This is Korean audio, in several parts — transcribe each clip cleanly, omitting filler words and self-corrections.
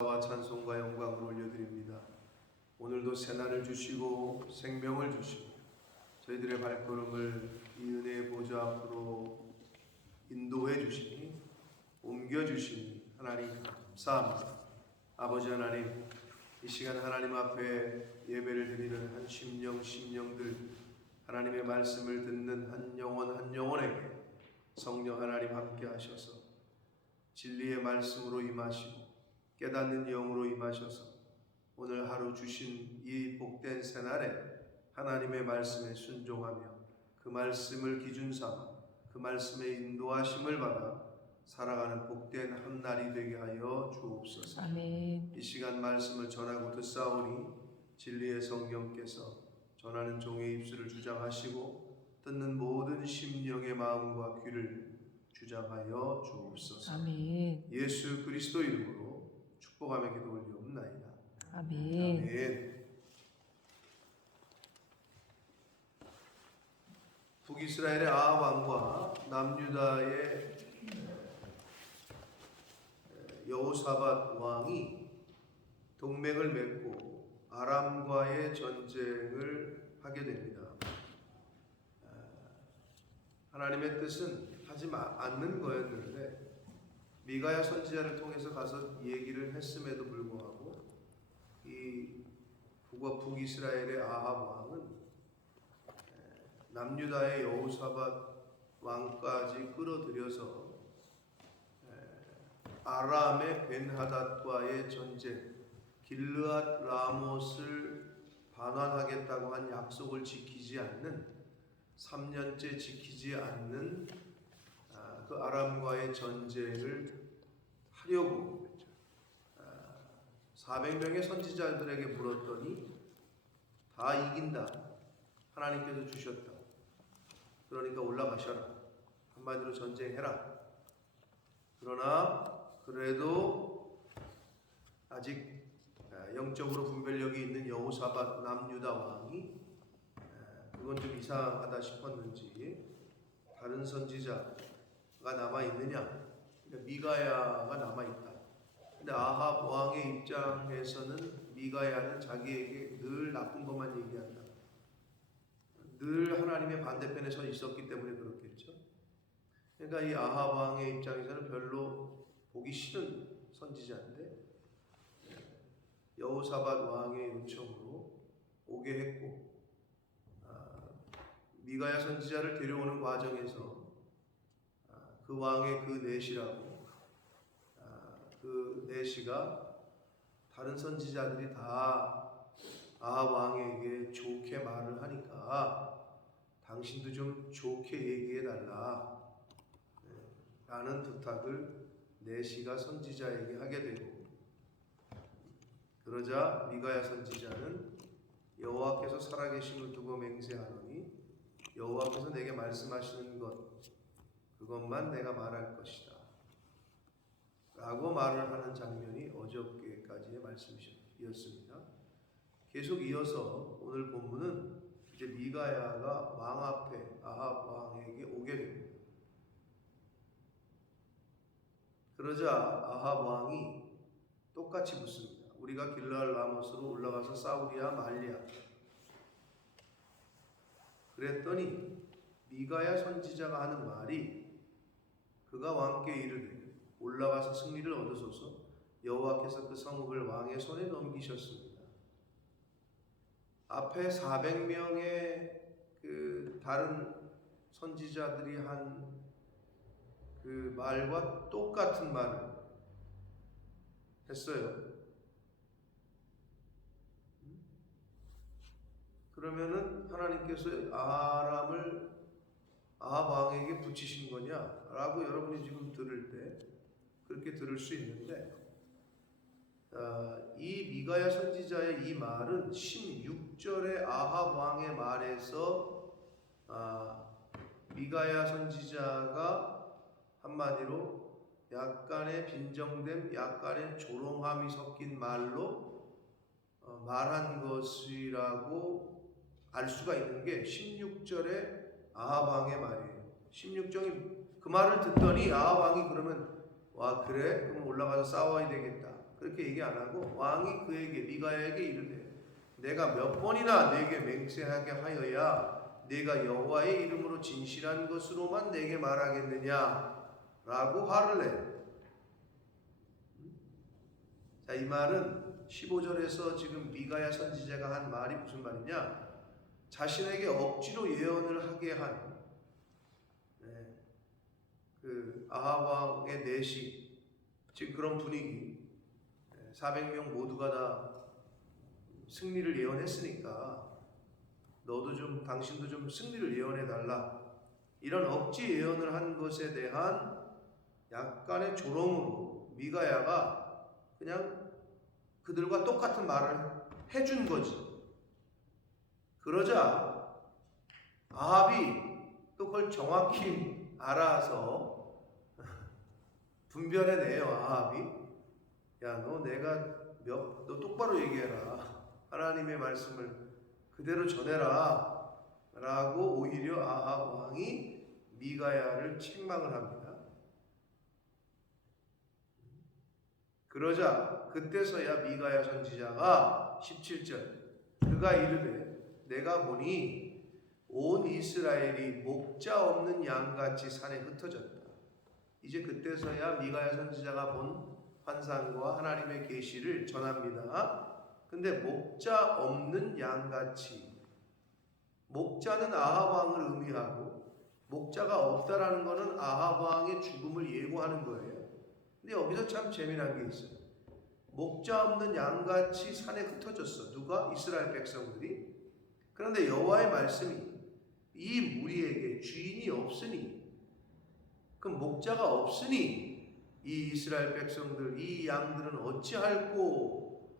와 찬송과 영광을 올려드립니다. 오늘도 새날을 주시고 생명을 주시고 저희들의 발걸음을 이 은혜의 보좌 앞으로 인도해 주시니 옮겨 주시니 하나님 감사합니다. 아버지 하나님, 이 시간 하나님 앞에 예배를 드리는 한 심령들, 하나님의 말씀을 듣는 한 영혼에게 성령 하나님 함께 하셔서 진리의 말씀으로 임하시고 깨닫는 영으로 임하셔서 오늘 하루 주신 이 복된 새날에 하나님의 말씀에 순종하며 그 말씀을 기준 삼아 그 말씀의 인도하심을 받아 살아가는 복된 한 날이 되게 하여 주옵소서. 아멘. 이 시간 말씀을 전하고 듣사오니 진리의 성령께서 전하는 종의 입술을 주장하시고 듣는 모든 심령의 마음과 귀를 주장하여 주옵소서. 아멘. 예수 그리스도 이름으로 축복하며 기도 올리옵나이다. 아멘. 아멘. 북이스라엘의 아합 왕과 남유다의 여호사밧 왕이 동맹을 맺고 아람과의 전쟁을 하게 됩니다. 하나님의 뜻은 하지 않는 거였는데 미가야 선지자를 통해서 가서 얘기를 했음에도 불구하고 이 북이스라엘의 아합 왕은 남유다의 여호사밧 왕까지 끌어들여서 아람의 벤하닷과의 전쟁, 길르앗 라못을 반환하겠다고 한 약속을 지키지 않는 3년째 지키지 않는 그 아람과의 전쟁을 하려고 400명의 선지자들에게 물었더니 다 이긴다. 하나님께서 주셨다. 그러니까 올라가셔라. 한마디로 전쟁해라. 그러나 그래도 아직 영적으로 분별력이 있는 여호사밧 남유다 왕이 그건 좀 이상하다 싶었는지 다른 선지자가 남아있느냐? 미가야가 남아있다. 근데 아합 왕의 입장에서는 미가야는 자기에게 늘 나쁜 것만 얘기한다. 늘 하나님의 반대편에 서 있었기 때문에 그렇겠죠. 그러니까 이 아합 왕의 입장에서는 별로 보기 싫은 선지자인데 여호사밧 왕의 요청으로 오게 했고 미가야 선지자를 데려오는 과정에서 그 왕의 그 내시라고 그 내시가 다른 선지자들이 다 아합 왕에게 좋게 말을 하니까 당신도 좀 좋게 얘기해달라 라는 부탁을 내시가 선지자에게 하게 되고 그러자 미가야 선지자는 여호와께서 살아계심을 두고 맹세하노니 여호와께서 내게 말씀하시는 것 그것만 내가 말할 것이다 라고 말을 하는 장면이 어저께까지의 말씀이었습니다. 계속 이어서 오늘 본문은 이제 미가야가 왕 앞에 아합 왕에게 오게 됩니다. 그러자 아합 왕이 똑같이 묻습니다. 우리가 길르앗 라못으로 올라가서 싸우랴 말랴. 그랬더니 미가야 선지자가 하는 말이 그가 왕께 이르되 올라가서 승리를 얻으소서 여호와께서 그 성읍을 왕의 손에 넘기셨습니다. 앞에 400명의 그 다른 선지자들이 한 그 말과 똑같은 말을 했어요. 그러면은 하나님께서 아람을 아합 왕에게 붙이신 거냐라고 여러분이 지금 들을 때 그렇게 들을 수 있는데 이 미가야 선지자의 이 말은 16절의 아합 왕의 말에서 미가야 선지자가 한마디로 약간의 빈정됨, 약간의 조롱함이 섞인 말로 말한 것이라고 알 수가 있는 게 16절의 아합 왕의 말이에요. 16절이 그 말을 듣더니 아합 왕이 그러면 와 그래? 그럼 올라가서 싸워야 되겠다 그렇게 얘기 안 하고 왕이 그에게 미가야에게 이르되 내가 몇 번이나 내게 맹세하게 하여야 내가 여호와의 이름으로 진실한 것으로만 내게 말하겠느냐 라고 화를 내. 자, 이 말은 15절에서 지금 미가야 선지자가 한 말이 무슨 말이냐, 자신에게 억지로 예언을 하게 한 그 아합 왕의 내시, 지금 그런 분위기, 400명 모두가 다 승리를 예언했으니까 너도 좀, 당신도 좀 승리를 예언해 달라, 이런 억지 예언을 한 것에 대한 약간의 조롱으로 미가야가 그냥 그들과 똑같은 말을 해준 거지. 그러자 아합이 또 그걸 정확히 알아서 분별해내요. 아합이, 야, 너 똑바로 얘기해라, 하나님의 말씀을 그대로 전해라 라고 오히려 아합 왕이 미가야를 책망을 합니다. 그러자 그때서야 미가야 선지자가 17절, 그가 이르되 내가 보니 온 이스라엘이 목자 없는 양같이 산에 흩어졌다. 이제 그때서야 미가야 선지자가 본 환상과 하나님의 계시를 전합니다. 근데 목자 없는 양같이, 목자는 아합 왕을 의미하고 목자가 없다라는 것은 아합 왕의 죽음을 예고하는 거예요. 근데 여기서 참 재미난 게 있어요. 목자 없는 양같이 산에 흩어졌어. 누가? 이스라엘 백성들이. 그런데 여호와의 말씀이 이 무리에게 주인이 없으니, 그럼 목자가 없으니 이 이스라엘 백성들, 이 양들은 어찌할꼬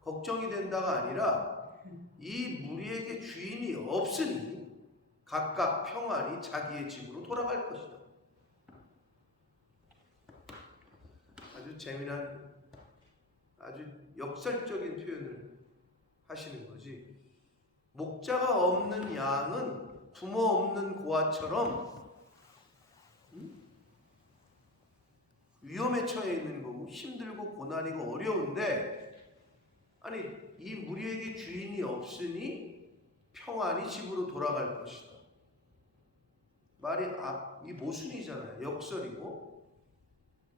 걱정이 된다가 아니라 이 무리에게 주인이 없으니 각각 평안히 자기의 집으로 돌아갈 것이다. 아주 재미난, 아주 역설적인 표현을 하시는 거지. 목자가 없는 양은 부모 없는 고아처럼 위험에 처해 있는 거고 힘들고 고난이고 어려운데, 아니 이 무리에게 주인이 없으니 평안히 집으로 돌아갈 것이다. 말이 이 모순이잖아요. 역설이고.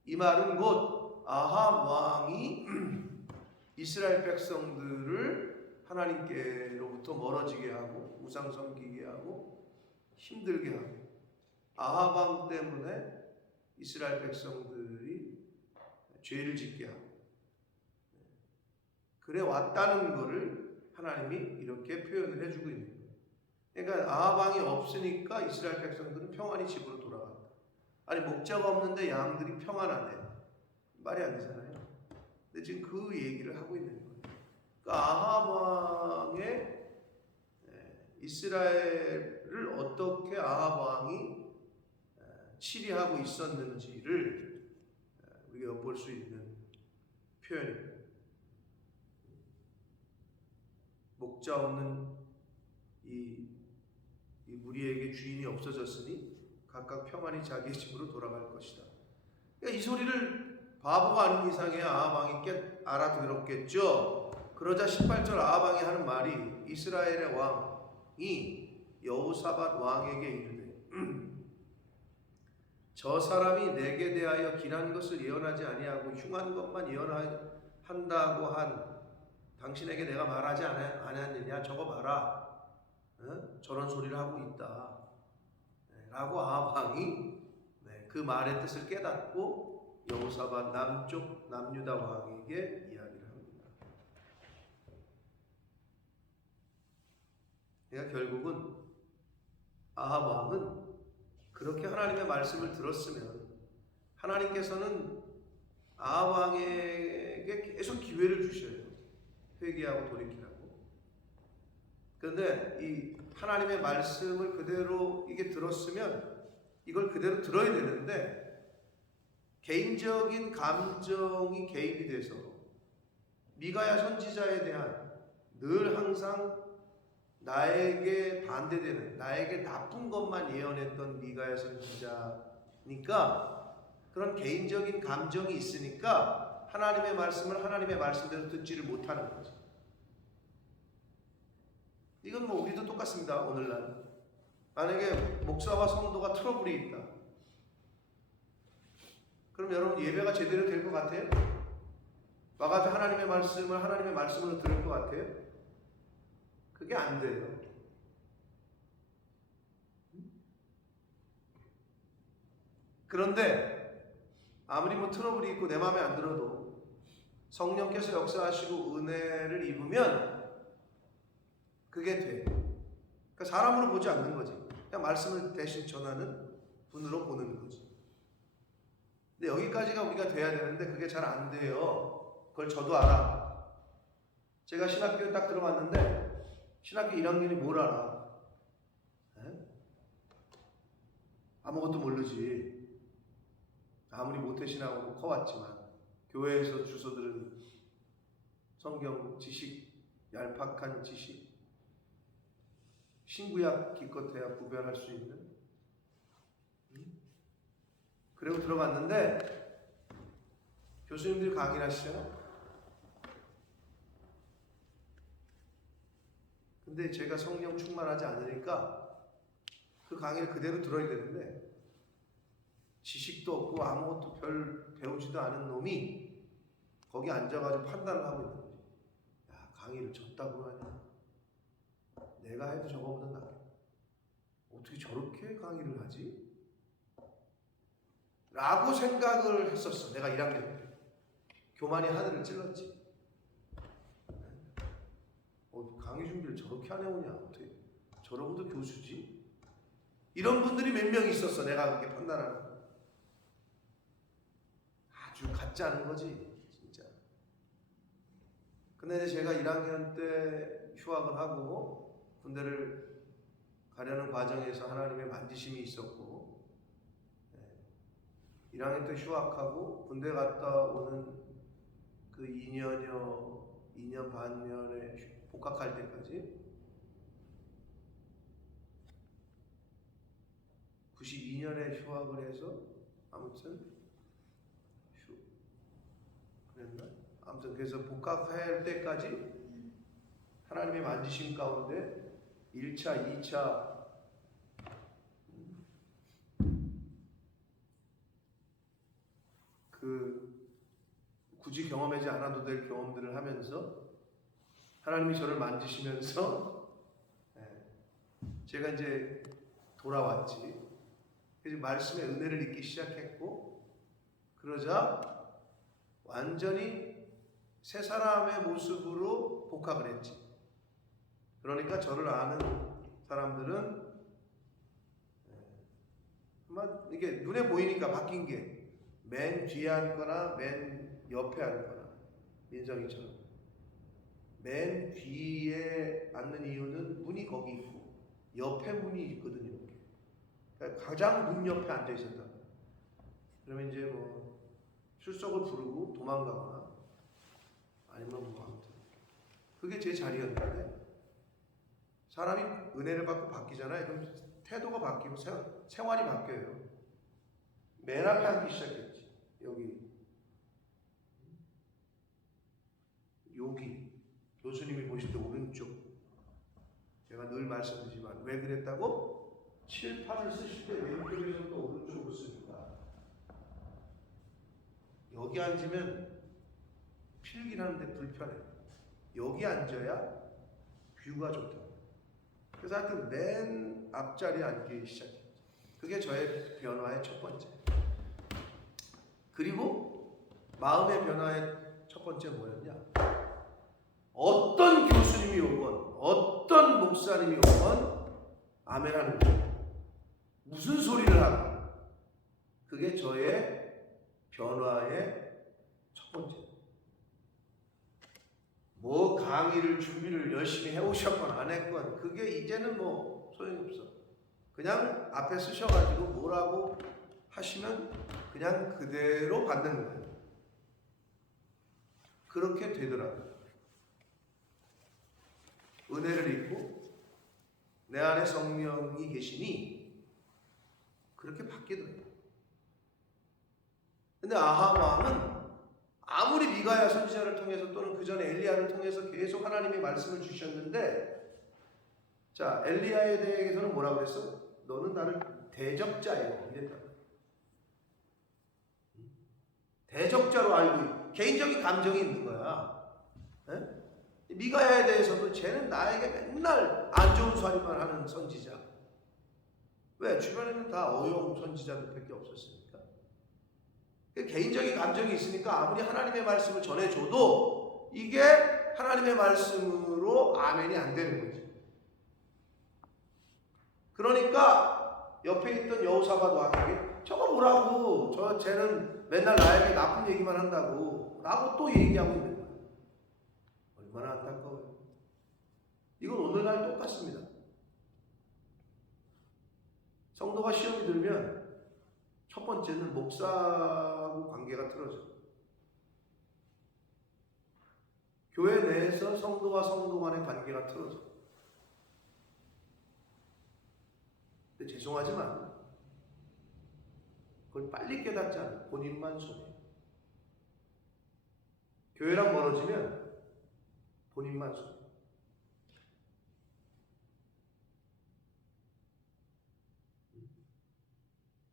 이 말은 곧 아합 왕이 이스라엘 백성들을 하나님께로부터 멀어지게 하고 우상 섬기게 하고 힘들게 하고, 아합 왕 때문에 이스라엘 백성들이 죄를 짓게 하고 그래 왔다는 것을 하나님이 이렇게 표현을 해주고 있는 거예요. 그러니까 아합 왕이 없으니까 이스라엘 백성들은 평안히 집으로 돌아간다. 아니 목자가 없는데 양들이 평안하대. 말이 안 되잖아요. 근데 지금 그 얘기를 하고 있는 거예요. 그러니까 아합 왕의 이스라엘을 어떻게 아합 왕이 치리하고 있었는지를 우리가 엿볼 수 있는 표현입니다. 목자 없는 이 무리에게 주인이 없어졌으니 각각 평안히 자기의 집으로 돌아갈 것이다. 그러니까 이 소리를 바보가 아닌 이상에 아합 왕이 알아들었겠죠. 그러자 18절 아합 왕이 하는 말이, 이스라엘의 왕이 여호사밧 왕에게 이르되 저 사람이 내게 대하여 길한 것을 예언하지 아니하고 흉한 것만 예언한다고 한 당신에게 내가 말하지 않았느냐? 저거 봐라, 저런 소리를 하고 있다 라고 아합 왕이 그 말의 뜻을 깨닫고 여호사밧 남쪽 남유다 왕에게 이야기를 합니다. 그러니까 결국은 아합 왕은 그렇게 하나님의 말씀을 들었으면 하나님께서는 아합 왕에게 계속 기회를 주셔요. 회개하고 돌이키라고. 그런데 이 하나님의 말씀을 그대로 이게 들었으면 이걸 그대로 들어야 되는데 개인적인 감정이 개입이 돼서 미가야 선지자에 대한 늘 항상 나에게 반대되는, 나에게 나쁜 것만 예언했던 미가야 선지자니까 그런 개인적인 감정이 있으니까 하나님의 말씀을 하나님의 말씀대로 듣지를 못하는 거지. 이건 뭐 우리도 똑같습니다. 오늘날 만약에 목사와 성도가 트러블이 있다, 그럼 여러분 예배가 제대로 될 것 같아요? 와가지고 하나님의 말씀으로 들을 것 같아요? 그게 안 돼요. 그런데 아무리 뭐 트러블이 있고 내 마음에 안 들어도 성령께서 역사하시고 은혜를 입으면 그게 돼. 그러니까 사람으로 보지 않는 거지. 그냥 말씀을 대신 전하는 분으로 보는 거지. 근데 여기까지가 우리가 돼야 되는데 그게 잘 안 돼요. 그걸 저도 알아. 제가 신학교에 딱 들어갔는데 신학교 1학년이 뭘 알아? 에? 아무것도 모르지. 아무리 모태신앙으로 커왔지만 교회에서 주워들은 성경 지식, 얄팍한 지식, 신구약 기껏해야 구별할 수 있는. 그리고 들어갔는데 교수님들이 강의를 하시잖아요. 근데 제가 성령 충만하지 않으니까 그 강의를 그대로 들어야 되는데 지식도 없고 아무것도 별 배우지도 않은 놈이 거기 앉아가지고 판단을 하고 있는 거지. 야, 강의를 졌다고 하냐? 내가 해도 저거보다 낫겠다. 어떻게 저렇게 강의를 하지? 라고 생각을 했었어. 내가 1학년 때. 교만이 하늘을 찔렀지. 강의 준비를 저렇게 안 해오냐? 어떻게 저러고도 교수지? 이런 분들이 몇 명 있었어. 내가 그렇게 판단하는 거. 아주 같지 않은 거지, 진짜. 근데 이제 제가 1학년 때 휴학을 하고 군대를 가려는 과정에서 하나님의 만지심이 있었고, 1학년 때 휴학하고 군대 갔다 오는 그 2년 반년에 복학할 때까지 92년에 휴학을 해서 아무튼 그랬나? 아무튼 그래서 복학할 때까지 하나님의 만지심 가운데 1차, 2차 굳이 경험하지 않아도 될 경험들을 하면서 하나님이 저를 만지시면서 제가 이제 돌아왔지. 그래서 말씀의 은혜를 잊기 시작했고, 그러자 완전히 새 사람의 모습으로 복학을 했지. 그러니까 저를 아는 사람들은 아마 이게 눈에 보이니까 바뀐 게 맨 뒤에 앉거나 맨 옆에 앉거나, 민성이처럼 맨 뒤에 앉는 이유는 문이 거기 있고 옆에 문이 있거든요. 그러니까 가장 문 옆에 앉아 있었다. 그러면 이제 뭐 출석을 부르고 도망가거나 아니면 뭐 아무튼 그게 제 자리였는데, 사람이 은혜를 받고 바뀌잖아요. 그럼 태도가 바뀌고 생활이 바뀌어요. 맨 앞에 앉기 시작했지. 여기 교수님이 보실 때 오른쪽. 제가 늘 말씀드리지만 왜 그랬다고? 칠판을 쓰실 때 왼쪽에서 또 오른쪽으로 쓰니까 여기 앉으면 필기하는데 불편해. 여기 앉아야 뷰가 좋다. 그래서 하여튼 맨 앞자리에 앉기 시작했죠. 그게 저의 변화의 첫 번째. 그리고 마음의 변화의 첫 번째 뭐였냐? 어떤 교수님이 오건 어떤 목사님이 오건 아멘 하는 거예요. 무슨 소리를 하건 그게 저의 변화의 첫 번째. 뭐 강의를 준비를 열심히 해오셨건 안 했건 그게 이제는 뭐 소용없어. 그냥 앞에 쓰셔가지고 뭐라고 하시면 그냥 그대로 받는 거예요. 그렇게 되더라고요. 은혜를 입고 내 안에 성령이 계시니 그렇게 바뀌더라고요. 근데 아하 왕은 아무리 미가야 선지자를 통해서 또는 그 전에 엘리야를 통해서 계속 하나님의 말씀을 주셨는데, 자, 엘리야에 대해서는 뭐라고 그랬어? 너는 나를 대적자예요 이랬다. 대적자로 알고 있고 개인적인 감정이 있는 거야. 에? 미가야에 대해서도 쟤는 나에게 맨날 안 좋은 소리만 하는 선지자. 왜? 주변에는 다 어용 선지자들밖에 없었으니까. 개인적인 감정이 있으니까 아무리 하나님의 말씀을 전해줘도 이게 하나님의 말씀으로 아멘이 안 되는 거지. 그러니까 옆에 있던 여호사밧 왕에게 저거 뭐라고, 쟤는 맨날 나에게 나쁜 얘기만 한다고 라고 또 얘기하고 있는 거야. 얼마나 안타까워요. 이건 오늘날 똑같습니다. 성도가 시험이 들면 첫 번째는 목사하고 관계가 틀어져. 교회 내에서 성도와 성도 간의 관계가 틀어져. 근데 죄송하지만 그걸 빨리 깨닫지 않아. 본인만 손해. 교회랑 멀어지면 본인만 손해.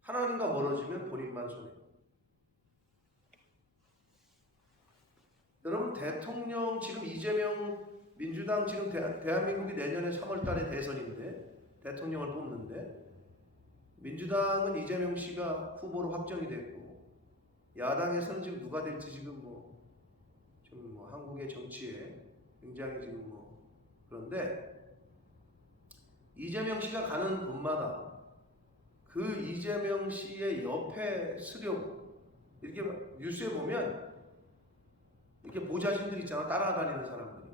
하나님과 멀어지면 본인만 손해. 여러분, 대통령 지금 이재명 민주당 지금 대한민국이 내년에 3월 달에 대선인데 대통령을 뽑는데 민주당은 이재명 씨가 후보로 확정이 됐고 야당에서는 지금 누가 될지 지금 지금 한국의 정치에 굉장히 지금 그런데 이재명 씨가 가는 곳마다 그 이재명 씨의 옆에 쓰려고 이렇게 뉴스에 보면 이렇게 모자신들 있잖아, 따라다니는 사람들이.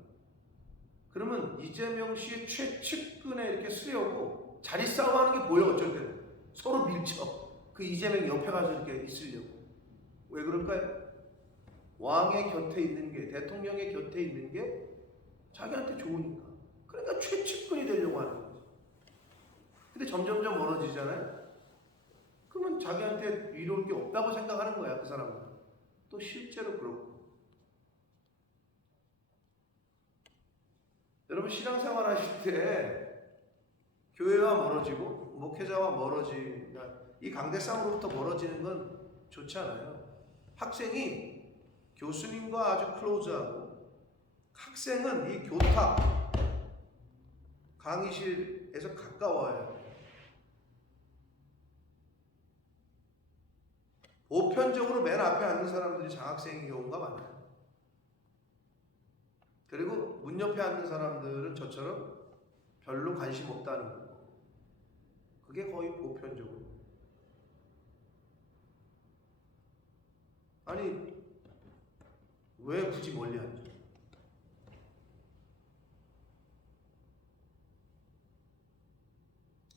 그러면 이재명 씨의 최측근에 이렇게 쓰려고 자리 싸움하는 게 보여. 어쩔 때는 서로 밀쳐. 그 이재명 옆에 가서 이렇게 있으려고. 왜 그럴까요? 왕의 곁에 있는 게, 대통령의 곁에 있는 게 자기한테 좋으니까. 그러니까 최측근이 되려고 하는 거지. 근데 점점점 멀어지잖아요. 그러면 자기한테 이로울 게 없다고 생각하는 거야, 그 사람은. 또 실제로 그렇고. 여러분, 신앙생활 하실 때 교회와 멀어지고 목회자와 이 강대상으로부터 멀어지는 건 좋지 않아요. 학생이 교수님과 아주 클로즈하고 학생은 이 교탁 강의실에서 가까워요. 보편적으로 맨 앞에 앉는 사람들이 장학생인 경우가 많아요. 그리고 문 옆에 앉는 사람들은 저처럼 별로 관심 없다는 거고. 그게 거의 보편적으로. 아니, 왜 굳이 멀리 앉아?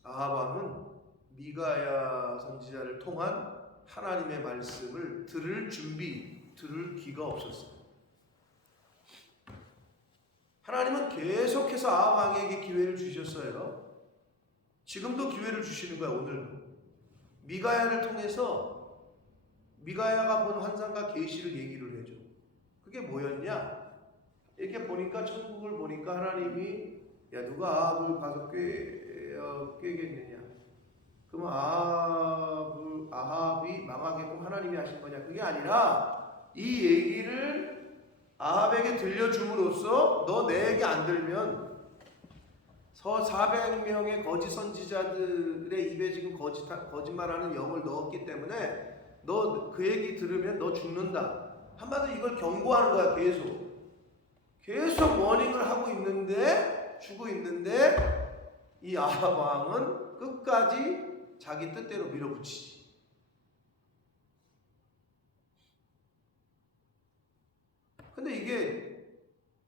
아합 왕은 미가야 선지자를 통한 하나님의 말씀을 들을 귀가 없었어요. 하나님은 계속해서 아합 왕에게 기회를 주셨어요. 지금도 기회를 주시는 거야, 오늘도. 미가야를 통해서 미가야가 본 환상과 계시를 얘기를 해줘. 그게 뭐였냐? 이렇게 보니까, 천국을 보니까 하나님이 야, 누가 아합을 가서 꾀겠느냐? 그러면 아합이 망하게끔 하나님이 하신 거냐? 그게 아니라 이 얘기를 아합에게 들려줌으로써 너 내게 안 들면 400명의 거짓 선지자들의 입에 지금 거짓말하는 영을 넣었기 때문에 너 그 얘기 들으면 너 죽는다. 한마디로 이걸 경고하는 거야. 계속 워닝을 하고 있는데, 주고 있는데 이 아합 왕은 끝까지 자기 뜻대로 밀어붙이지. 근데 이게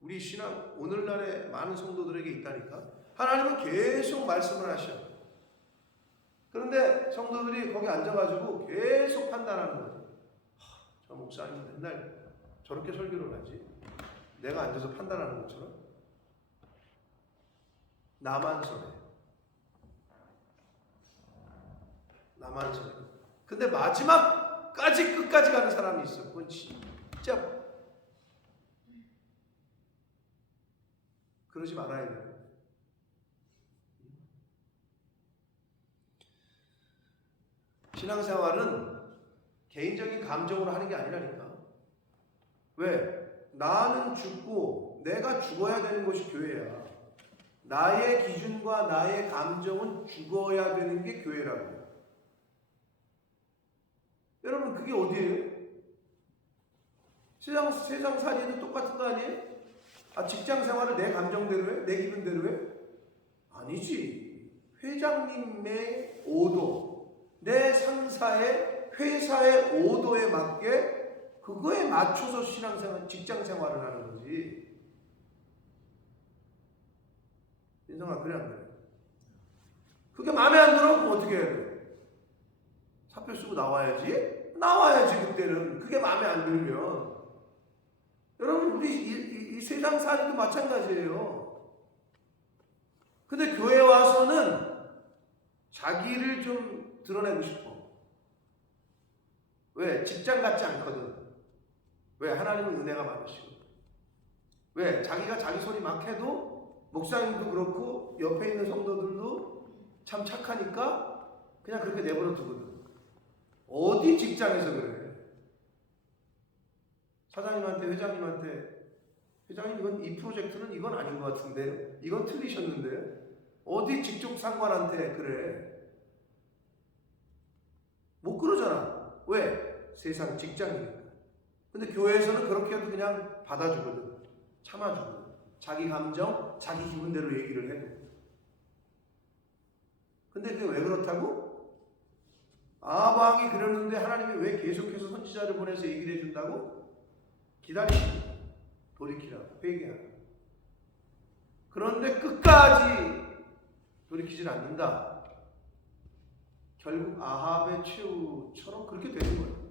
우리 신앙 오늘날의 많은 성도들에게 있다니까. 하나님은 계속 말씀을 하셔. 그런데 성도들이 거기 앉아가지고 계속 판단하는 거죠. 저 목사님 맨날 저렇게 설교를 하지. 내가 앉아서 판단하는 것처럼. 나만 손해. 근데 마지막까지 끝까지 가는 사람이 있어. 그건 진짜 그러지 말아야 돼요. 신앙생활은 개인적인 감정으로 하는 게 아니라니까. 왜? 나는 죽고 내가 죽어야 되는 것이 교회야. 나의 기준과 나의 감정은 죽어야 되는 게 교회라고. 여러분 그게 어디예요? 세상 살이도 똑같은 거 아니에요? 직장 생활을 내 감정대로 해? 내 기분대로 해? 아니지. 회장님의 오도, 내 상사의 회사의 오도에 맞게 그거에 맞춰서 신앙생활, 직장 생활을 하는 거지. 인성아, 그래 안 그래? 그게 마음에 안 들어? 그럼 어떻게 해야 돼? 사표 쓰고 나와야지? 나와야지 그때는. 그게 마음에 안 들면. 여러분 우리 이 세상 살이도 마찬가지예요. 근데 교회 와서는 자기를 좀 드러내고 싶어. 왜? 직장 같지 않거든. 왜? 하나님은 은혜가 많으시고. 왜? 자기가 자기 소리 막 해도 목사님도 그렇고 옆에 있는 성도들도 참 착하니까 그냥 그렇게 내버려 두거든. 어디 직장에서 그래? 사장님한테, 회장님한테, 회장님 이건 이 프로젝트는 이건 아닌 것 같은데, 이건 틀리셨는데, 어디 직접 상관한테 그래? 못 그러잖아. 왜? 세상 직장이니까. 근데 교회에서는 그렇게 해도 그냥 받아주거든. 참아주거든. 자기 감정, 자기 기분대로 얘기를 해도. 근데 그게 왜 그렇다고? 아방이 그러는데 하나님이 왜 계속해서 선지자를 보내서 얘기를 해준다고? 기다립니다. 돌이키라고, 회개하라. 그런데 끝까지 돌이키질 않는다. 결국 아합의 최후처럼 그렇게 되는 거예요.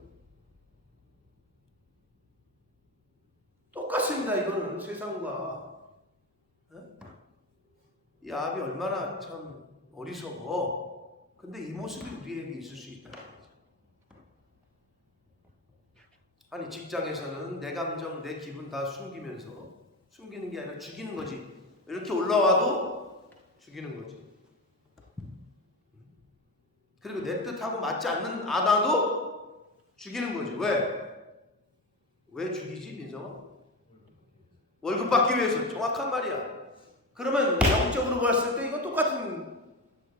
똑같습니다. 이거는 세상과. 이 아합이 얼마나 참 어리석어. 근데 이 모습이 우리에게 있을 수 있다. 아니 직장에서는 내 감정, 내 기분 다 숨기면서, 숨기는 게 아니라 죽이는 거지. 이렇게 올라와도 죽이는 거지. 그리고 내 뜻하고 맞지 않아도 죽이는 거지. 왜? 왜 죽이지, 민성아? 월급 받기 위해서. 정확한 말이야. 그러면 영적으로 봤을 때 이건 똑같은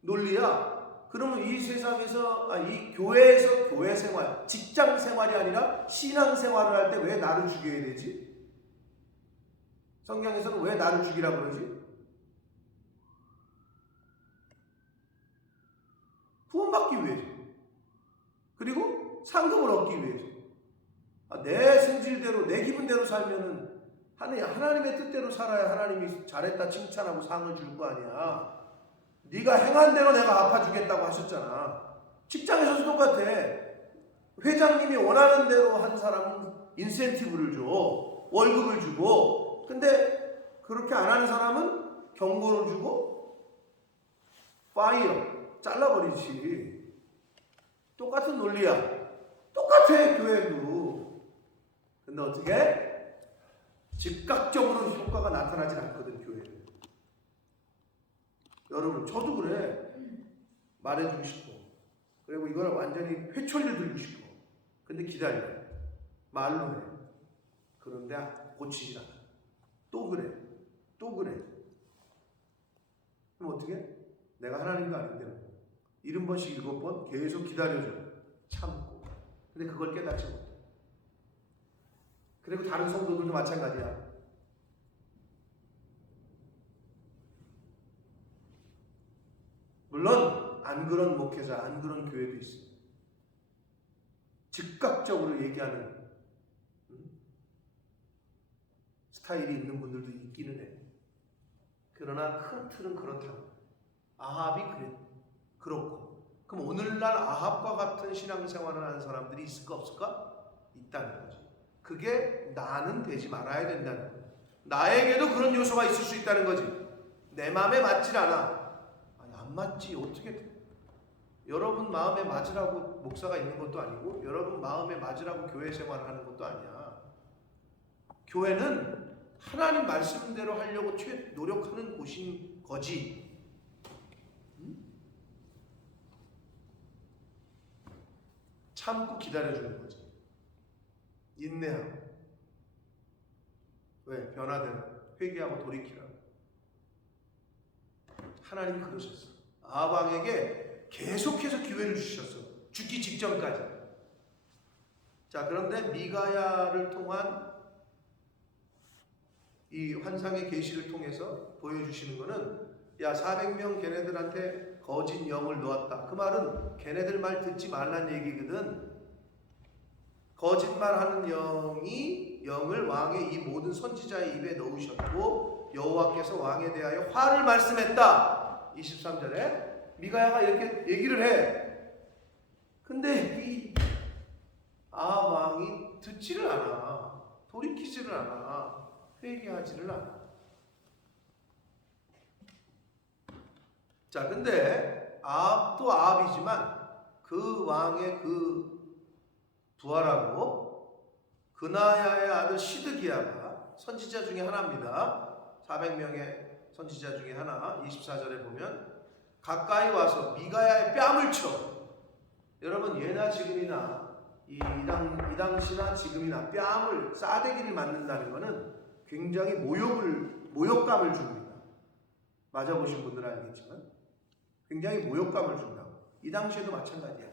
논리야. 그러면 이 세상에서, 이 교회에서 교회 생활, 직장 생활이 아니라 신앙 생활을 할 때 왜 나를 죽여야 되지? 성경에서는 왜 나를 죽이라고 그러지? 구원받기 위해서. 그리고 상급을 얻기 위해서. 내 성질대로, 내 기분대로 살면은 하나님의 뜻대로 살아야 하나님이 잘했다 칭찬하고 상을 줄 거 아니야. 네가 행한 대로 내가 갚아주겠다고 하셨잖아. 직장에서도 똑같아. 회장님이 원하는 대로 한 사람은 인센티브를 줘. 월급을 주고. 근데 그렇게 안 하는 사람은 경고를 주고 파이어, 잘라버리지. 똑같은 논리야. 똑같아 교회도. 근데 어떻게? 즉각적으로 효과가 나타나지 않거든 교회는. 여러분 저도 그래. 말해주고 싶어. 그리고 이걸 완전히 회초리를 들고 싶어. 근데 기다려. 말로 해. 그런데 고치지 않아. 또 그래. 또 그래. 그럼 어떻게? 내가 하나님도 아닌데 70번씩 7번 계속 기다려줘. 참고. 근데 그걸 깨닫지 못해. 그리고 다른 성도들도 마찬가지야. 물론 안 그런 목회자, 안 그런 교회도 있어요. 즉각적으로 얘기하는 스타일이 있는 분들도 있기는 해. 그러나 큰 틀은 그렇다고. 아합이 그렇고. 그럼 오늘날 아합과 같은 신앙생활을 하는 사람들이 있을까 없을까? 있다는 거죠. 그게 나는 되지 말아야 된다는 거예요. 나에게도 그런 요소가 있을 수 있다는 거지. 내 마음에 맞질 않아. 안 맞지. 어떻게 돼? 여러분 마음에 맞으라고 목사가 있는 것도 아니고 여러분 마음에 맞으라고 교회 생활을 하는 것도 아니야. 교회는 하나님 말씀대로 하려고 노력하는 곳인 거지. 참고 기다려주는 거지. 인내하고. 왜? 변화되라. 회개하고 돌이키라. 하나님이 그러셨어. 아방에게 계속해서 기회를 주셨어. 죽기 직전까지. 자, 그런데 미가야를 통한 이 환상의 계시를 통해서 보여주시는 것은, 야, 400명 걔네들한테 거짓 영을 놓았다. 그 말은 걔네들 말 듣지 말란 얘기거든. 거짓말하는 영을 왕의 이 모든 선지자의 입에 넣으셨고 여호와께서 왕에 대하여 화를 말씀했다. 23절에 미가야가 이렇게 얘기를 해. 근데 이 왕이 듣지를 않아. 돌이키지를 않아. 회개하지를 않아. 자, 근데 아합도 아합이지만 그 왕의 그 부하라고 그나야의 아들 시드기야가 선지자 중에 하나입니다. 400명의 선지자 중에 하나. 24절에 보면 가까이 와서 미가야의 뺨을 쳐. 여러분, 예나 지금이나 이 당시나 지금이나 뺨을, 싸대기를 맞는다는 것은 굉장히 모욕감을 줍니다. 맞아보신 분들은 알겠지만 굉장히 모욕감을 준다고. 이 당시에도 마찬가지야.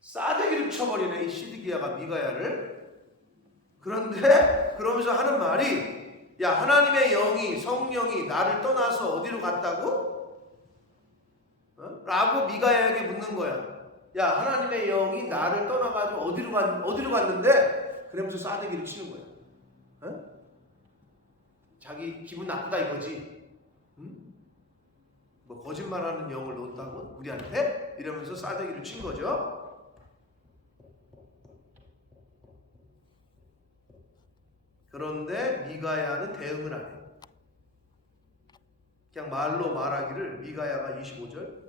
싸대기를 쳐버리네, 이 시드기야가 미가야를. 그런데 그러면서 하는 말이, 야, 하나님의 영이, 성령이 나를 떠나서 어디로 갔다고? 라고 미가야에게 묻는 거야. 야, 하나님의 영이 나를 떠나가지고 어디로 갔는데? 그러면서 싸대기를 치는 거야. 자기 기분 나쁘다 이거지. 뭐 거짓말하는 영을 놓았다고? 우리한테? 이러면서 싸대기를 친 거죠. 그런데 미가야는 대응을 안 해. 그냥 말로 말하기를, 미가야가 25절,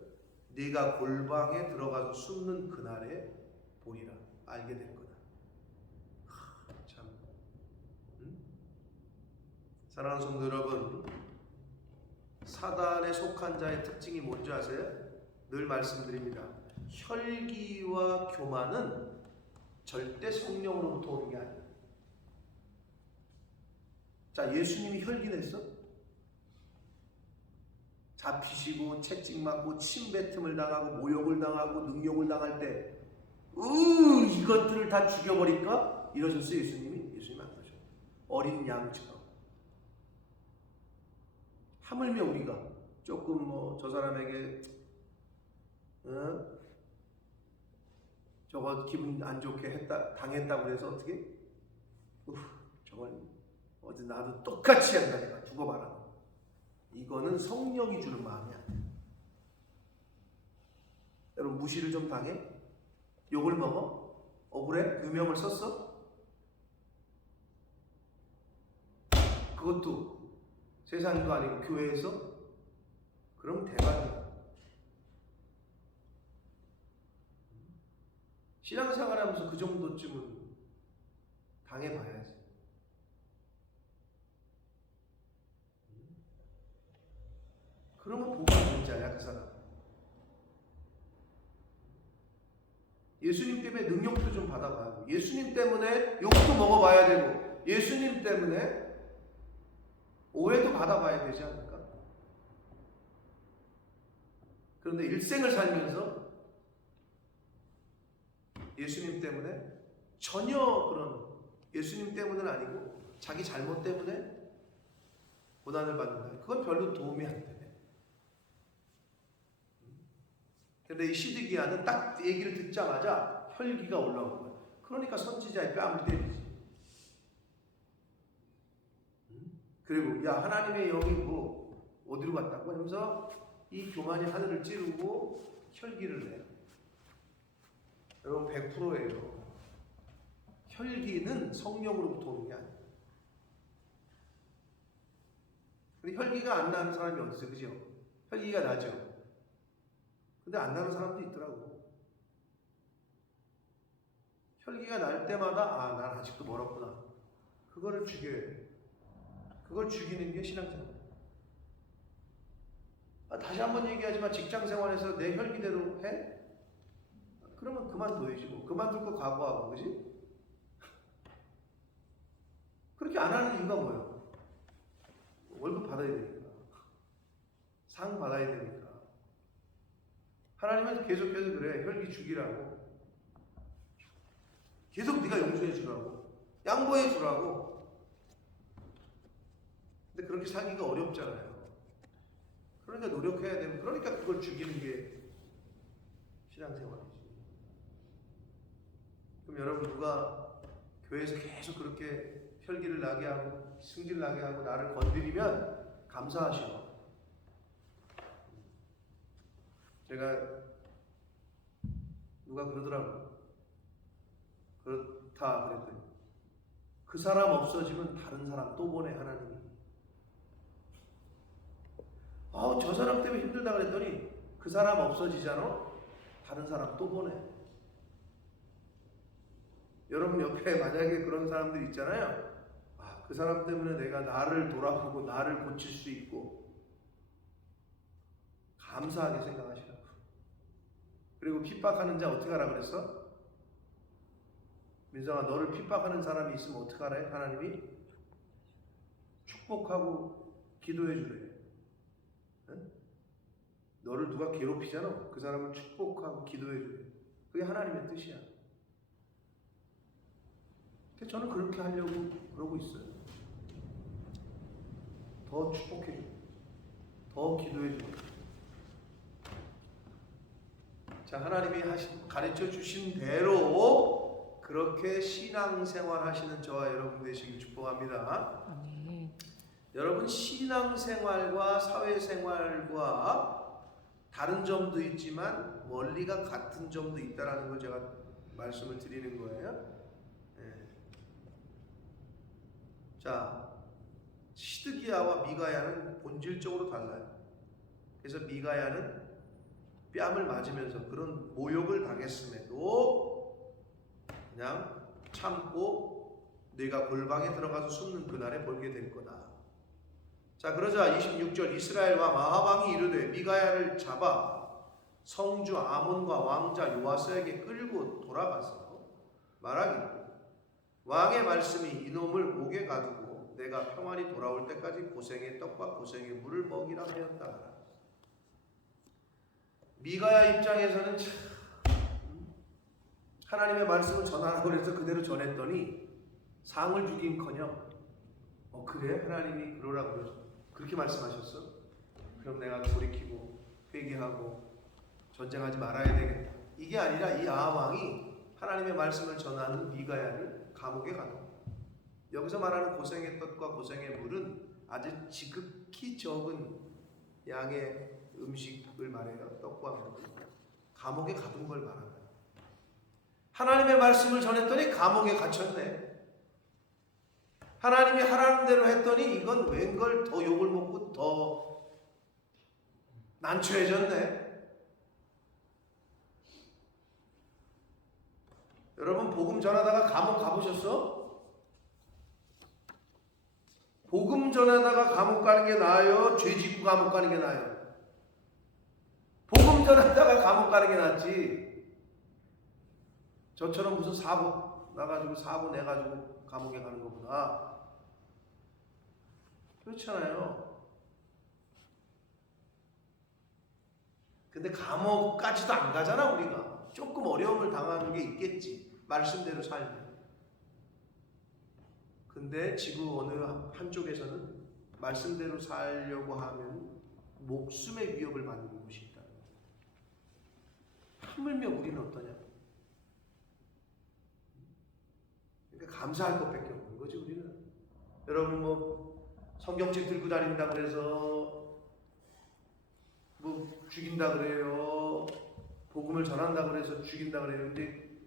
네가 골방에 들어가서 숨는 그날에 보리라. 알게 될 거다. 참. 사랑하는 성도 여러분, 사단에 속한 자의 특징이 뭔지 아세요? 늘 말씀드립니다. 혈기와 교만은 절대 성령으로부터 오는 게 아니에요. 자, 예수님이 혈기냈어? 잡히시고 채찍맞고 침뱉음을 당하고 모욕을 당하고 능욕을 당할 때 이것들을 다 죽여버릴까? 이러셨어요, 예수님이? 예수님 안 그러셨어요. 어린 양처럼. 하물며 우리가 조금 저 사람에게 저거 기분 안 좋게 당했다고 해서 어떻게? 저걸 어제 나도 똑같이 한다, 내가 두고 봐라. 이거는 성령이 주는 마음이야. 여러분, 무시를 좀 당해? 욕을 먹어? 억울해? 유명을 썼어? 그것도 세상도 아니고 교회에서? 그럼 대박이야. 신앙생활하면서 그 정도쯤은 당해봐야지. 그러면 복이 있는 자야, 그 사람. 예수님 때문에 능력도 좀 받아봐야 돼. 예수님 때문에 욕도 먹어봐야 되고, 예수님 때문에 오해도 받아봐야 되지 않을까? 그런데 일생을 살면서 예수님 때문에 전혀 그런, 예수님 때문은 아니고 자기 잘못 때문에 고난을 받는다. 그건 별로 도움이 안 되네. 근데 이 시드기야는 딱 얘기를 듣자마자 혈기가 올라오는 거야. 그러니까 선지자의 뺨을 때리지. 그리고 야, 하나님의 영이 뭐 어디로 갔다고 하면서 이 교만이 하늘을 찌르고 혈기를 내요. 여러분, 100%예요. 혈기는 성령으로부터 오는 게 아니에요. 근데 혈기가 안 나는 사람이 어디 있어요? 그죠? 혈기가 나죠? 근데 안 나는 사람도 있더라고. 혈기가 날 때마다 난 아직도 멀었구나. 그거를 죽여야 돼. 그걸 죽이는 게 신앙생활. 다시 한번 얘기하지만 직장생활에서 내 혈기대로 해? 그러면 그만둬야지 뭐. 그만둘 거 각오하고, 그지? 그렇게 안 하는 이유가 뭐예요? 월급 받아야 되니까. 상 받아야 되니까. 하나님은 계속해서 그래. 혈기 죽이라고. 계속 네가 용서해 주라고. 양보해 주라고. 근데 그렇게 살기가 어렵잖아요. 그러니까 노력해야 되고, 그러니까 그걸 죽이는 게 신앙생활이지. 그럼 여러분, 누가 교회에서 계속 그렇게 혈기를 나게 하고 승질 나게 하고 나를 건드리면 감사하시오. 제가 누가 그러더라고요. 그렇다 그랬더니 그 사람 없어지면 다른 사람 또 보내 하나님이. 저 사람 때문에 힘들다 그랬더니 그 사람 없어지잖아. 다른 사람 또 보내. 여러분 옆에 만약에 그런 사람들 있잖아요. 그 사람 때문에 내가 나를 돌아보고 나를 고칠 수 있고 감사하게 생각하시라고. 그리고 핍박하는 자 어떻게 하라 그랬어? 민성아, 너를 핍박하는 사람이 있으면 어떻게 하래? 하나님이 축복하고 기도해 주래. 응? 너를 누가 괴롭히잖아. 그 사람을 축복하고 기도해 주래. 그게 하나님의 뜻이야. 저는 그렇게 하려고 그러고 있어요. 더 축복해 주고 더 기도해 주고. 자, 하나님이 가르쳐 주신 대로 그렇게 신앙생활 하시는 저와 여러분 되시길 축복합니다. 아멘. 여러분, 신앙생활과 사회생활과 다른 점도 있지만 원리가 같은 점도 있다라는 걸 제가 말씀을 드리는 거예요. 자, 시드기야와 미가야는 본질적으로 달라요. 그래서 미가야는 뺨을 맞으면서 그런 모욕을 당했음에도 그냥 참고 네가 골방에 들어가서 숨는 그날에 벌게 될 거다. 자, 그러자 26절 이스라엘 왕 아합 왕이 이르되 미가야를 잡아 성주 아몬과 왕자 요아스에게 끌고 돌아가서 말하기를 왕의 말씀이 이놈을 옥에 가두고 내가 평안히 돌아올 때까지 고생의 떡과 고생의 물을 먹이라 하였다. 미가야 입장에서는 참 하나님의 말씀을 전하라고 해서 그대로 전했더니 상을 주긴커녕 그래? 하나님이 그러라고 그렇게 말씀하셨어? 그럼 내가 돌이키고 회개하고 전쟁하지 말아야 되겠다. 이게 아니라 이 아합 왕이 하나님의 말씀을 전하는 미가야를 감옥에 가둬. 여기서 말하는 고생의 떡과 고생의 물은 아주 지극히 적은 양의 음식을 말해요. 떡과 물. 감옥에 가둔 걸 말하는 거예요. 하나님의 말씀을 전했더니 감옥에 갇혔네. 하나님이 하라는 대로 했더니 이건 웬걸 더 욕을 먹고 더 난처해졌네. 여러분, 복음 전하다가 감옥 가보셨어? 복음 전하다가 감옥 가는 게 나아요? 죄 짓고 감옥 가는 게 나아요? 복음 전하다가 감옥 가는 게 낫지. 저처럼 무슨 사고 나가지고 사고 내가지고 감옥에 가는 것보다. 그렇잖아요. 근데 감옥까지도 안 가잖아. 우리가 조금 어려움을 당하는 게 있겠지, 말씀대로 살면. 근데 지구 어느 한쪽에서는 말씀대로 살려고 하면 목숨의 위협을 받는 곳이 있다. 하물며 우리는 어떠냐? 그러니까 감사할 것밖에 없는 거지 우리는. 여러분, 성경책 들고 다닌다 그래서 죽인다 그래요. 복음을 전한다 그래서 죽인다 그래요. 근데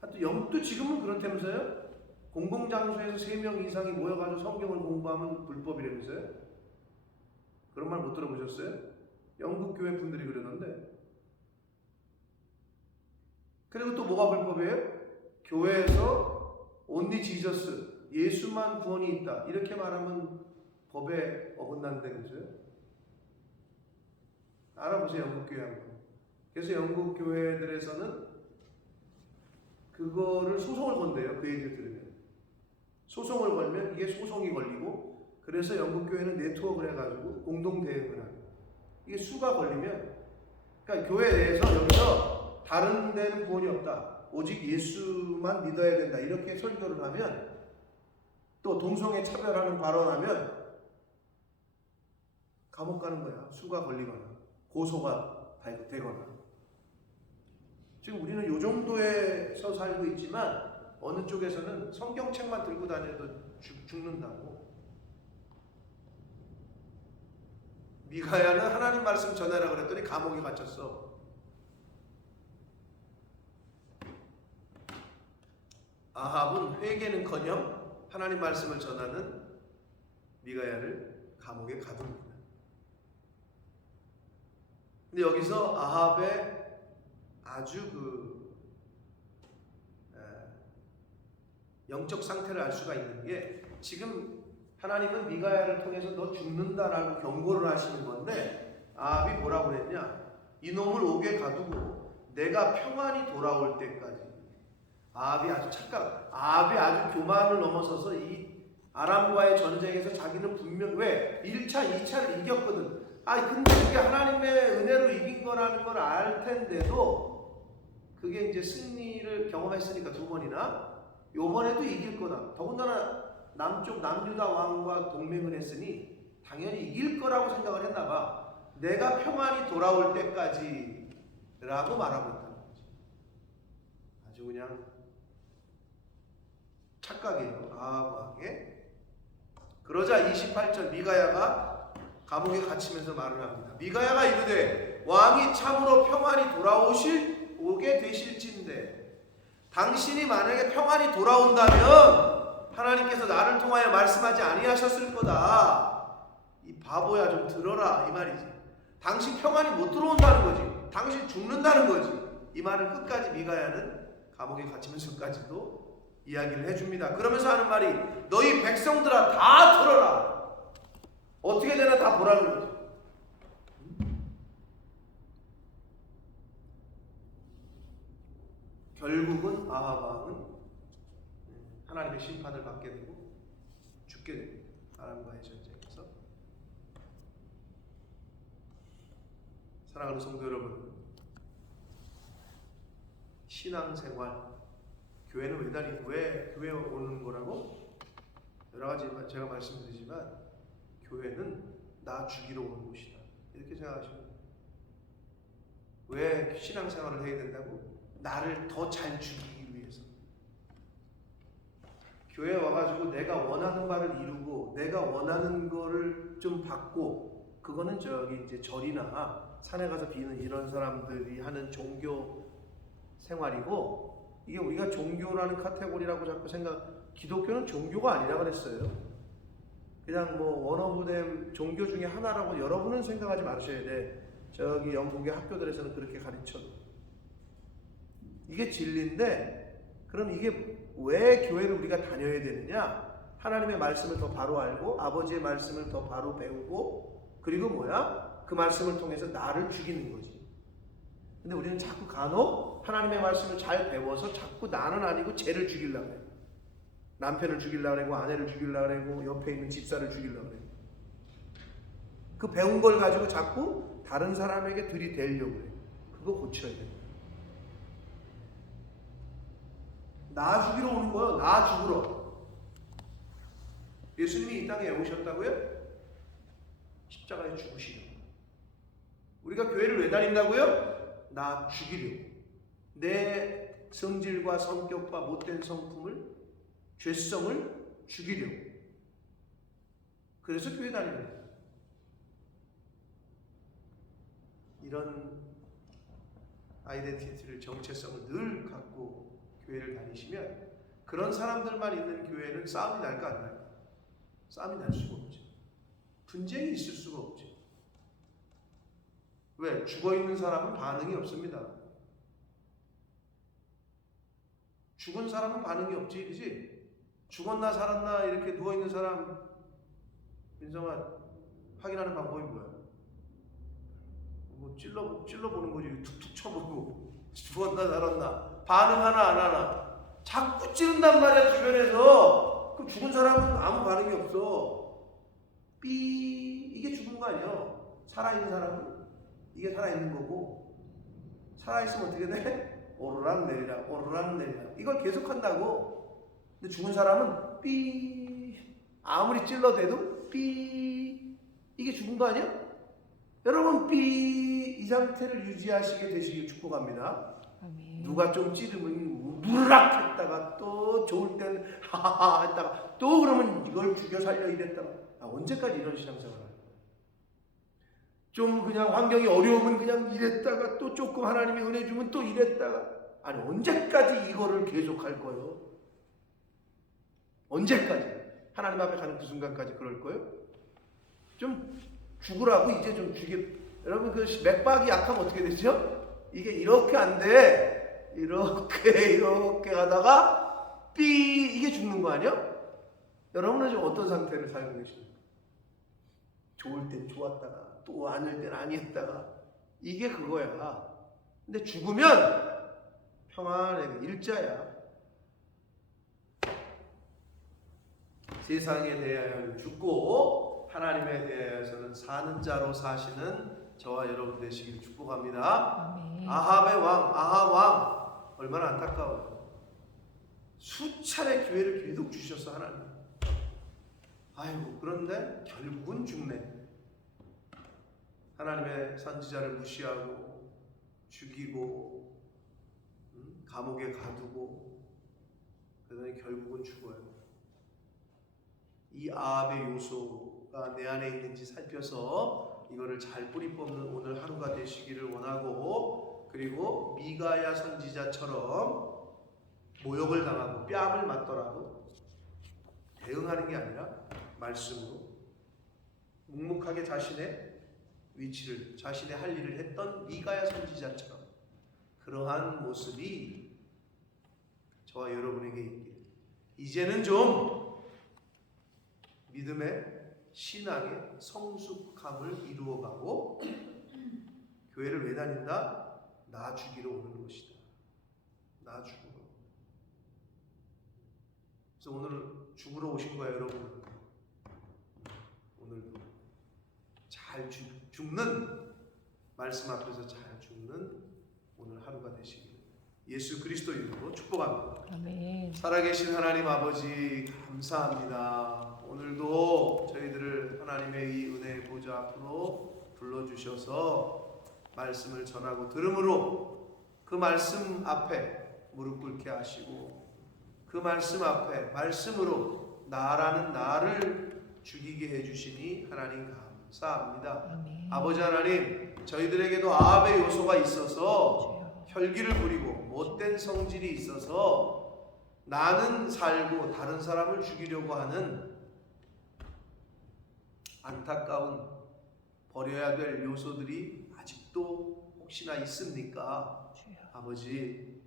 하여튼 영도 지금은 그렇다면서요? 공공장소에서 3명 이상이 모여가지고 성경을 공부하면 불법이라면서요? 그런 말 못 들어보셨어요? 영국 교회 분들이 그러는데. 그리고 또 뭐가 불법이에요? 교회에서 온리 지저스 예수만 구원이 있다 이렇게 말하면 법에 어긋난다면서요? 알아보세요. 영국교회 한번. 그래서 영국교회들에서는 그거를 소송을 건대요. 그 얘기를 들으면. 소송을 걸면 이게 소송이 걸리고, 그래서 영국교회는 네트워크를 해가지고 공동대응을 하고, 이게 수가 걸리면, 그러니까 교회 내에서 여기서 다른 데는 구원이 없다, 오직 예수만 믿어야 된다 이렇게 설교를 하면, 또 동성애 차별하는 발언하면 감옥 가는 거야. 수가 걸리거나 고소가 되거나. 지금 우리는 이 정도에서 살고 있지만 어느 쪽에서는 성경책만 들고 다녀도 죽는다고. 미가야는 하나님 말씀 전하라 그랬더니 감옥에 갇혔어. 아합은 회개는커녕 하나님 말씀을 전하는 미가야를 감옥에 가둡니다. 근데 여기서 아합의 아주 영적 상태를 알 수가 있는 게, 지금 하나님은 미가야를 통해서 너 죽는다라고 경고를 하시는 건데, 아합이 뭐라고 그랬냐? 이놈을 옥에 가두고 내가 평안히 돌아올 때까지. 아합이 아주 교만을 넘어서서 이 아람과의 전쟁에서 자기는 분명, 왜? 1차, 2차를 이겼거든. 근데 그게 하나님의 은혜로 이긴 거라는 걸 알 텐데도, 그게 이제 승리를 경험했으니까 2번이나, 요번에도 이길 거다. 더군다나 남쪽 남유다 왕과 동맹을 했으니 당연히 이길 거라고 생각을 했나 봐. 내가 평안히 돌아올 때까지 라고 말하고 있다는 거지. 아주 그냥 착각이에요. 아합에게. 그러자 28절 미가야가 감옥에 갇히면서 말을 합니다. 미가야가 이르되 왕이 참으로 평안히 오게 되실진데, 당신이 만약에 평안히 돌아온다면 하나님께서 나를 통하여 말씀하지 아니하셨을 거다. 이 바보야, 좀 들어라 이 말이지. 당신 평안히 못 들어온다는 거지. 당신 죽는다는 거지. 이 말을 끝까지 미가야는 감옥에 갇히면서까지도 이야기를 해줍니다. 그러면서 하는 말이, 너희 백성들아 다 들어라. 어떻게 되나 다 보라는 거지. 결국은 아합 왕은 하나님의 심판을 받게 되고 죽게 됩니다. 아람과의 전쟁에서. 사랑하는 성도 여러분, 신앙생활, 교회는 왜 교회에 오는 거라고? 여러 가지 제가 말씀드리지만, 교회는 나 죽이러 오는 곳이다 이렇게 생각하시면 돼요. 왜 신앙생활을 해야 된다고? 나를 더 잘 죽이기 위해서. 교회에 와가지고 내가 원하는 바를 이루고 내가 원하는 거를 좀 받고, 그거는 저기 이제 절이나 산에 가서 비는 이런 사람들이 하는 종교 생활이고, 이게 우리가 종교라는 카테고리라고 자꾸 기독교는 종교가 아니라 그랬어요. 그냥 뭐 원어브댐 종교 중에 하나라고 여러분은 생각하지 마셔야 돼. 저기 영국의 학교들에서는 그렇게 가르쳐도. 이게 진리인데, 그럼 이게 왜 교회를 우리가 다녀야 되느냐? 하나님의 말씀을 더 바로 알고, 아버지의 말씀을 더 바로 배우고, 그리고 그 말씀을 통해서 나를 죽이는 거지. 근데 우리는 자꾸 간혹 하나님의 말씀을 잘 배워서 자꾸 나는 아니고 쟤를 죽이려고 해요. 남편을 죽이려고 하고, 아내를 죽이려고 하고, 옆에 있는 집사를 죽이려고 해요. 그 배운 걸 가지고 자꾸 다른 사람에게 들이대려고 해요. 그거 고쳐야 돼요. 나 죽이러 오는 거예요. 나 죽으러. 예수님이 이 땅에 오셨다고요? 십자가에 죽으시려고. 우리가 교회를 왜 다닌다고요? 나 죽이려고. 내 성질과 성격과 못된 성품을, 죄성을 죽이려고. 그래서 교회 다니는 거예요. 이런 아이덴티티를, 정체성을 늘 갖고 교회를 다니시면, 그런 사람들만 있는 교회는 싸움이 날까 안 날까? 싸움이 날 수가 없죠. 분쟁이 있을 수가 없죠. 왜? 죽어있는 사람은 반응이 없습니다. 죽은 사람은 반응이 없지, 그지? 죽었나 살았나 이렇게 누워있는 사람, 민성아, 확인하는 방법이 뭐야? 뭐 찔러보는 거지. 툭툭 쳐보고 죽었나 살았나 반응하나 안 하나. 자꾸 찌른단 말이야 주변에서. 그럼 죽은 사람은 아무 반응이 없어. 이게 죽은 거 아니야. 살아있는 사람은 이게 살아있는 거고, 살아있으면 어떻게 돼? 오르락 내리락 오르락 내리락 이걸 계속한다고. 근데 죽은 사람은 아무리 찔러대도 이게 죽은 거 아니야? 여러분 이 상태를 유지하시게 되시길 축복합니다. 아멘. 누가 좀 찌르면 누락 했다가 또 좋을 땐 하하하 했다가 또 그러면 이걸 죽여 살려 이랬다가 언제까지 이런 신앙생활을 할까요? 좀 그냥 환경이 어려우면 그냥 이랬다가 또 조금 하나님이 은혜 주면 또 이랬다가, 아니 언제까지 이거를 계속할 거예요? 언제까지? 하나님 앞에 가는 그 순간까지 그럴 거예요? 좀 죽으라고 이제 좀 여러분 그 맥박이 약하면 어떻게 되죠? 이게 이렇게 안 돼. 이렇게 가다가 이게 죽는 거 아니야? 여러분은 지금 어떤 상태를 살고 계십니까? 좋을 땐 좋았다가 또 아닐 땐 아니었다가 이게 그거야. 근데 죽으면 평안하게 일자야. 세상에 대하여는 죽고 하나님에 대하여서는 사는 자로 사시는 저와 여러분 되시기를 축복합니다. 아멘. 아합의 왕, 아합 왕 얼마나 안타까워요. 수차례 기회를 계속 주셔서 하나님. 아이고, 그런데 결국은 죽네. 하나님의 선지자를 무시하고 죽이고 감옥에 가두고 그러더니 결국은 죽어요. 이 아합의 요소가 내 안에 있는지 살펴서 이거를 잘 뿌리 뽑는 오늘 하루가 되시기를 원하고, 그리고 미가야 선지자처럼 모욕을 당하고 뺨을 맞더라도 대응하는 게 아니라 말씀으로 묵묵하게 자신의 위치를, 자신의 할 일을 했던 미가야 선지자처럼 그러한 모습이 저와 여러분에게 있기를, 이제는 좀 믿음의 신앙의 성숙함을 이루어가고, 교회를 왜 다닌다? 나 죽이러 오는 것이다. 나 죽으러. 그래서 오늘 죽으러 오신 거예요, 여러분. 오늘도 잘 죽는, 말씀 앞에서 잘 죽는 오늘 하루가 되시길 예수 그리스도 이름으로 축복합니다. 아멘. 살아계신 하나님 아버지 감사합니다. 오늘도 저희들을 하나님의 이 은혜의 보좌 앞으로 불러주셔서 말씀을 전하고 들음으로 그 말씀 앞에 무릎 꿇게 하시고, 그 말씀 앞에 말씀으로 나라는 나를 죽이게 해주시니 하나님 감사합니다. 아멘. 아버지 하나님, 저희들에게도 아합의 요소가 있어서 주여. 혈기를 부리고 못된 성질이 있어서 나는 살고 다른 사람을 죽이려고 하는 안타까운 버려야 될 요소들이 아직도 혹시나 있습니까? 주여. 아버지,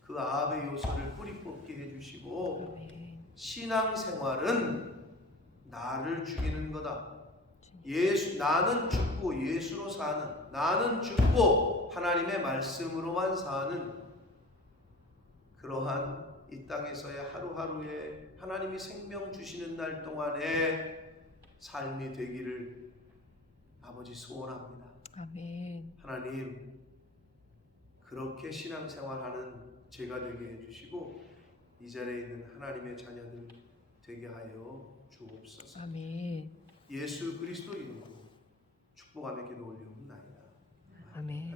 그 아합의 요소를 뿌리 뽑게 해주시고, 아멘. 신앙생활은 나를 죽이는 거다. 주님. 나는 죽고 예수로 사는, 나는 죽고 하나님의 말씀으로만 사는 그러한 이 땅에서의 하루하루에 하나님이 생명 주시는 날 동안의 삶이 되기를 아버지 소원합니다. 아멘. 하나님, 그렇게 신앙생활하는 제가 되게 해주시고 이 자리에 있는 하나님의 자녀들 되게 하여 주옵소서. 아멘. 예수 그리스도 이름으로 축복하며 기도 올리옵나이다. 아멘.